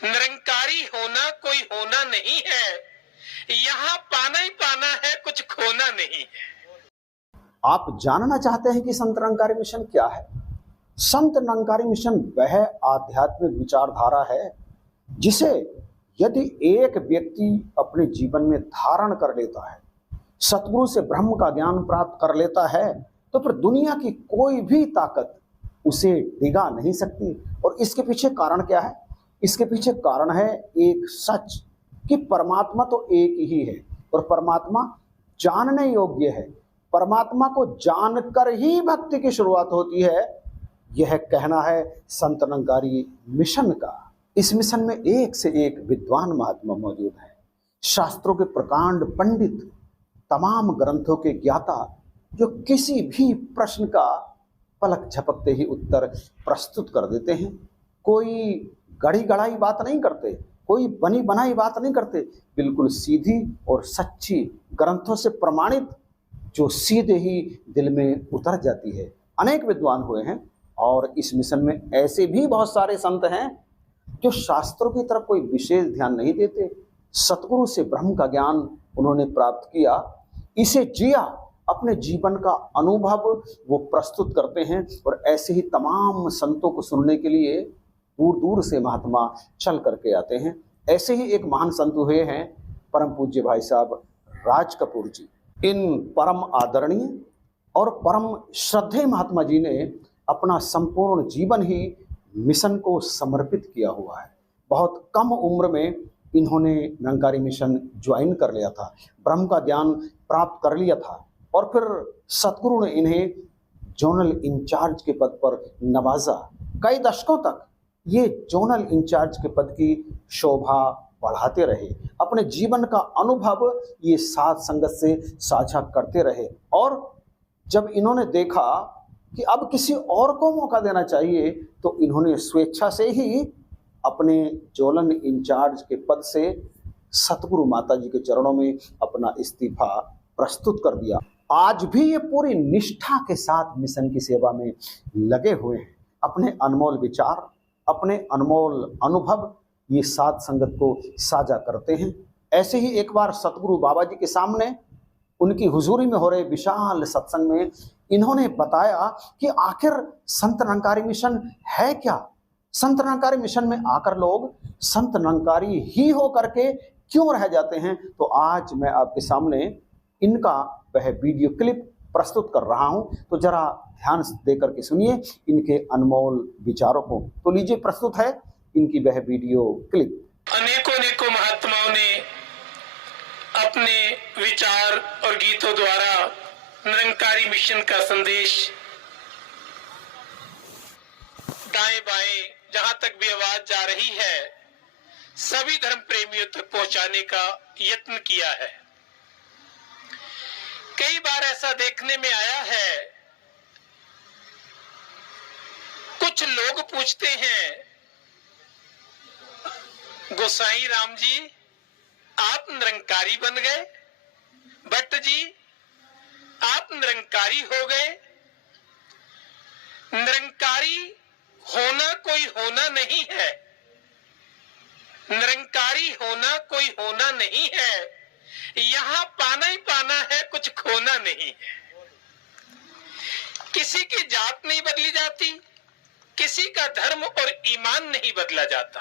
निरंकारी होना कोई होना नहीं है, यहाँ पाना ही पाना है, कुछ खोना नहीं है। आप जानना चाहते हैं कि संत निरंकारी मिशन क्या है? संत निरंकारी मिशन वह आध्यात्मिक विचारधारा है जिसे यदि एक व्यक्ति अपने जीवन में धारण कर लेता है, सतगुरु से ब्रह्म का ज्ञान प्राप्त कर लेता है, तो फिर दुनिया की कोई भी ताकत उसे डिगा नहीं सकती। और इसके पीछे कारण क्या है? इसके पीछे कारण है एक सच कि परमात्मा तो एक ही है और परमात्मा जानने योग्य है। परमात्मा को जानकर ही भक्ति की शुरुआत होती है, यह कहना है संत निरंकारी मिशन का। इस मिशन में एक से एक विद्वान महात्मा मौजूद हैं, शास्त्रों के प्रकांड पंडित, तमाम ग्रंथों के ज्ञाता, जो किसी भी प्रश्न का पलक झपकते ही उत्तर प्रस्तुत कर देते हैं। कोई गढ़ी गढ़ाई बात नहीं करते, कोई बनी बनाई बात नहीं करते, बिल्कुल सीधी और सच्ची ग्रंथों से प्रमाणित, जो सीधे ही दिल में उतर जाती है। अनेक विद्वान हुए हैं और इस मिशन में ऐसे भी बहुत सारे संत हैं जो शास्त्रों की तरफ कोई विशेष ध्यान नहीं देते। सतगुरु से ब्रह्म का ज्ञान उन्होंने प्राप्त किया, इसे जिया, अपने जीवन का अनुभव वो प्रस्तुत करते हैं। और ऐसे ही तमाम संतों को सुनने के लिए दूर दूर से महात्मा चल करके आते हैं। ऐसे ही एक महान संत हुए हैं परम पूज्य भाई साहब राज कपूर जी। इन परम आदरणीय और परम श्रद्धेय महात्मा जी ने अपना संपूर्ण जीवन ही मिशन को समर्पित किया हुआ है। बहुत कम उम्र में इन्होंने निरंकारी मिशन ज्वाइन कर लिया था, ब्रह्म का ज्ञान प्राप्त कर लिया था और फिर सतगुरु ने इन्हें जोनल इंचार्ज के पद पर नवाजा। कई दशकों तक ये जोनल इंचार्ज के पद की शोभा बढ़ाते रहे, अपने जीवन का अनुभव ये साथ संगत से साझा करते रहे। और जब इन्होंने देखा कि अब किसी और को मौका देना चाहिए, तो इन्होंने स्वेच्छा से ही अपने जोनल इंचार्ज के पद से सतगुरु माता जी के चरणों में अपना इस्तीफा प्रस्तुत कर दिया। आज भी ये पूरी निष्ठा के साथ मिशन की सेवा में लगे हुए हैं। अपने अनमोल विचार, अपने अनमोल अनुभव ये साथ संगत को साझा करते हैं। ऐसे ही एक बार सतगुरु बाबा जी के सामने उनकी हुजूरी में हो रहे विशाल सत्संग में इन्होंने बताया कि आखिर संत निरंकारी मिशन है क्या। संत निरंकारी मिशन में आकर लोग संत निरंकारी ही हो करके क्यों रह जाते हैं। तो आज मैं आपके सामने इनका वह वीडियो क्लिप प्रस्तुत कर रहा हूं, तो जरा ध्यान देकर के सुनिए इनके अनमोल विचारों को। तो लीजिए, प्रस्तुत है इनकी वह वीडियो क्लिप। अनेकों अनेकों महात्माओं ने अपने विचार और गीतों द्वारा निरंकारी मिशन का संदेश दाएं बाएं जहां तक भी आवाज जा रही है सभी धर्म प्रेमियों तक पहुंचाने का यत्न किया है। कई बार ऐसा देखने में आया है, कुछ लोग पूछते हैं, गोसाई राम जी आप निरंकारी बन गए, भट्ट जी आप निरंकारी हो गए। निरंकारी होना कोई होना नहीं है, निरंकारी होना कोई होना नहीं है, यहां पाना ही पाना है, कुछ खोना नहीं है। किसी की जात नहीं बदली जाती, किसी का धर्म और ईमान नहीं बदला जाता।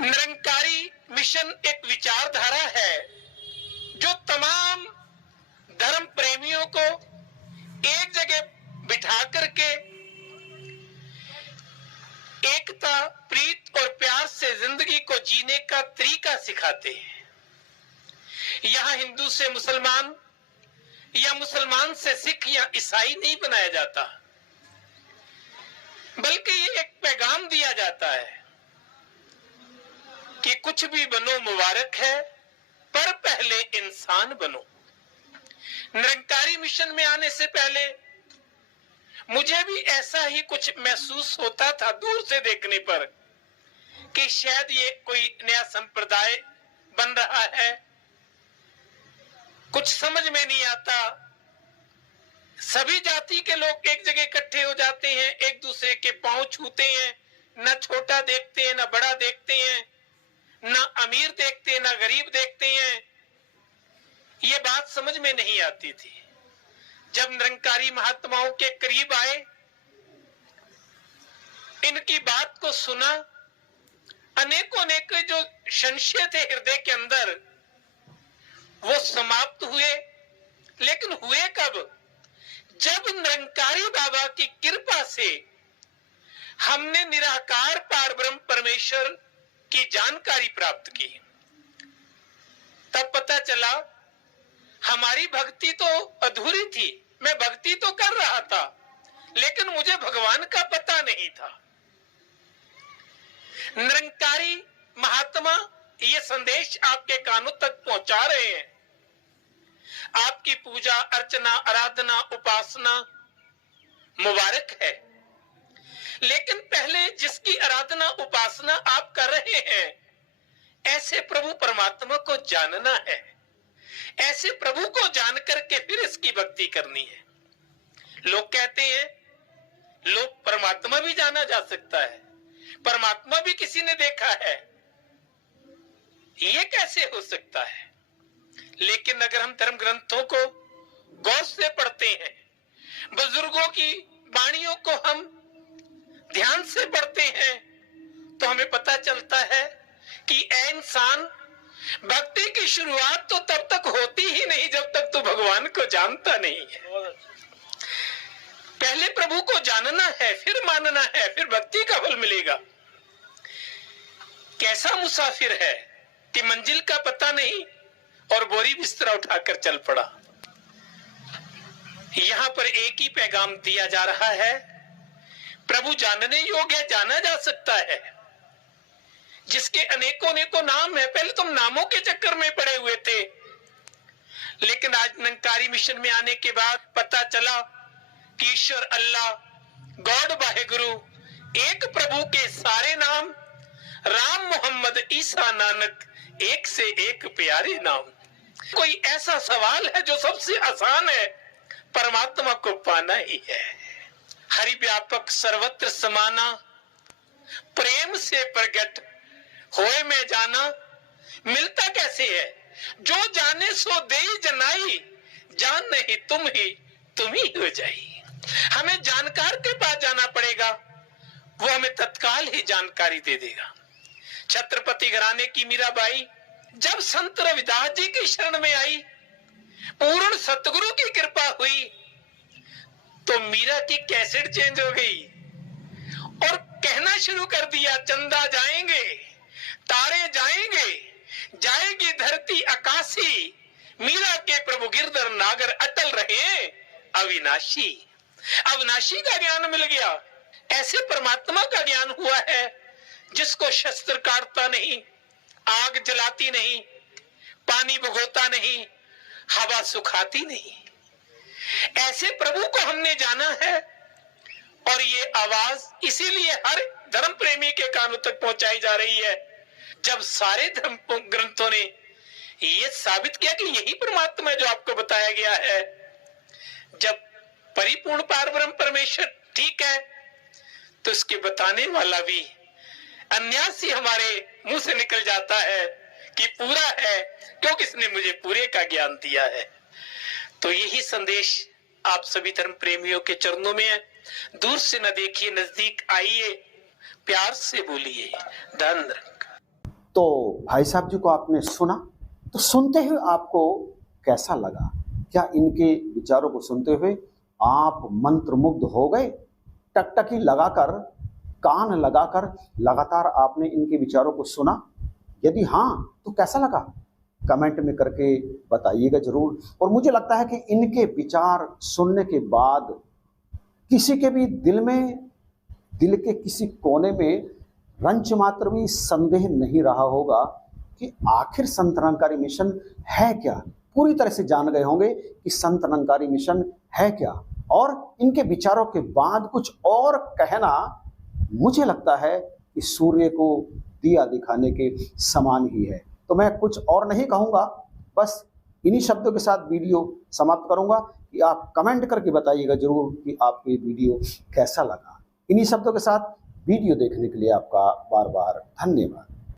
निरंकारी मिशन एक विचारधारा है जो तमाम धर्म प्रेमियों को एक जगह बिठा करके एकता, प्रीत और प्यार से जिंदगी को जीने का तरीका सिखाते हैं। यहां हिंदू से मुसलमान या मुसलमान से सिख या ईसाई नहीं बनाया जाता, बल्कि ये एक पैगाम दिया जाता है कि कुछ भी बनो मुबारक है, पर पहले इंसान बनो। निरंकारी मिशन में आने से पहले मुझे भी ऐसा ही कुछ महसूस होता था दूर से देखने पर कि शायद ये कोई नया संप्रदाय बन रहा है, कुछ समझ में नहीं आता। सभी जाति के लोग एक जगह इकट्ठे हो जाते हैं, एक दूसरे के पांव छूते हैं, ना छोटा देखते हैं, ना बड़ा देखते हैं, ना अमीर देखते हैं, ना गरीब देखते हैं। ये बात समझ में नहीं आती थी। जब निरंकारी महात्माओं के करीब आए, इनकी बात को सुना, अनेकों अनेक जो संशय थे हृदय के अंदर वो समाप्त हुए। लेकिन हुए कब? जब निरंकारी बाबा की कृपा से हमने निराकार पारब्रह्म परमेश्वर की जानकारी प्राप्त की, तब पता चला हमारी भक्ति तो अधूरी थी। मैं भक्ति तो कर रहा था, लेकिन मुझे भगवान का पता नहीं था। निरंकारी महात्मा ये संदेश आपके कानों तक पहुंचा रहे हैं। आपकी पूजा अर्चना आराधना उपासना मुबारक है, लेकिन पहले जिसकी आराधना उपासना आप कर रहे हैं, ऐसे प्रभु परमात्मा को जानना है। ऐसे प्रभु को जान करके फिर इसकी भक्ति करनी है। लोग कहते हैं लोग परमात्मा भी जाना जा सकता है, परमात्मा भी किसी ने देखा है, ये कैसे हो सकता है? लेकिन अगर हम धर्म ग्रंथों को गौर से पढ़ते हैं, बुजुर्गों की वाणियों को हम ध्यान से पढ़ते हैं, तो हमें पता चलता है कि ऐ इंसान, भक्ति की शुरुआत तो तब तक होती ही नहीं जब तक तू भगवान को जानता नहीं है। पहले प्रभु को जानना है, फिर मानना है, फिर भक्ति का फल मिलेगा। कैसा मुसाफिर है कि मंजिल का पता नहीं और बोरी बिस्तरा उठाकर चल पड़ा। यहां पर एक ही पैगाम दिया जा रहा है, प्रभु जानने योग्य जाना जा सकता है, जिसके अनेकों अनेकों नाम है। पहले तुम नामों के चक्कर में पड़े हुए थे, लेकिन आज निरंकारी मिशन में आने के बाद पता चला कि ईश्वर अल्लाह गॉड वाहेगुरु एक प्रभु के सारे नाम, राम मोहम्मद ईसा नानक एक से एक प्यारे नाम। कोई ऐसा सवाल है जो सबसे आसान है? परमात्मा को पाना ही है। हरि व्यापक सर्वत्र समाना, प्रेम से प्रगट होए में जाना। मिलता कैसे है? जो जाने सो दे जनाई, जान नहीं तुम ही हो जाई। हमें जानकार के पास जाना पड़ेगा, वो हमें तत्काल ही जानकारी दे देगा। छत्रपति घराने की मीराबाई जब संत रविदास जी की शरण में आई, पूर्ण सतगुरु की कृपा हुई, तो मीरा की कैसेट चेंज हो गई और कहना शुरू कर दिया, चंदा जाएंगे, तारे जाएंगे, जाएगी धरती आकाशी, मीरा के प्रभु गिरधर नागर अटल रहे अविनाशी। अविनाशी का ज्ञान मिल गया। ऐसे परमात्मा का ज्ञान हुआ है जिसको शस्त्र काटता नहीं, आग जलाती नहीं, पानी भगोता नहीं, हवा सुखाती नहीं। ऐसे प्रभु को हमने जाना है, और ये आवाज इसीलिए हर धर्म प्रेमी के कानों तक पहुंचाई जा रही है। जब सारे धर्म ग्रंथों ने ये साबित किया कि यही परमात्मा है जो आपको बताया गया है, जब परिपूर्ण पारब्रह्म परमेश्वर ठीक है, तो इसके बताने वाला भी अन्यासी हमारे मुंह से निकल जाता है कि पूरा है, क्योंकि इसने मुझे पूरे का ज्ञान दिया है। तो यही संदेश आप सभी धर्म प्रेमियों के चरणों में है। दूर से न देखिए, नजदीक आइए, प्यार से बोलिए, धन निरंकार। तो भाई साहब जी को आपने सुना, तो सुनते हुए आपको कैसा लगा? क्या इनके विचारों को सुनते हुए आप मंत्रमुग्ध हो गए? टकटकी लगाकर, कान लगाकर लगातार आपने इनके विचारों को सुना? यदि हाँ, तो कैसा लगा? कमेंट में करके बताइएगा जरूर। और मुझे लगता है कि इनके विचार सुनने के बाद किसी के भी दिल के किसी कोने में रंच मात्र भी संदेह नहीं रहा होगा कि आखिर संत निरंकारी मिशन है क्या। पूरी तरह से जान गए होंगे कि संत निरंकारी मिशन है क्या, और इनके विचारों के बाद कुछ और कहना मुझे लगता है कि सूर्य को दिया दिखाने के समान ही है। तो मैं कुछ और नहीं कहूँगा, बस इन्हीं शब्दों के साथ वीडियो समाप्त करूँगा कि आप कमेंट करके बताइएगा जरूर कि आपको ये वीडियो कैसा लगा। इन्हीं शब्दों के साथ वीडियो देखने के लिए आपका बार बार धन्यवाद।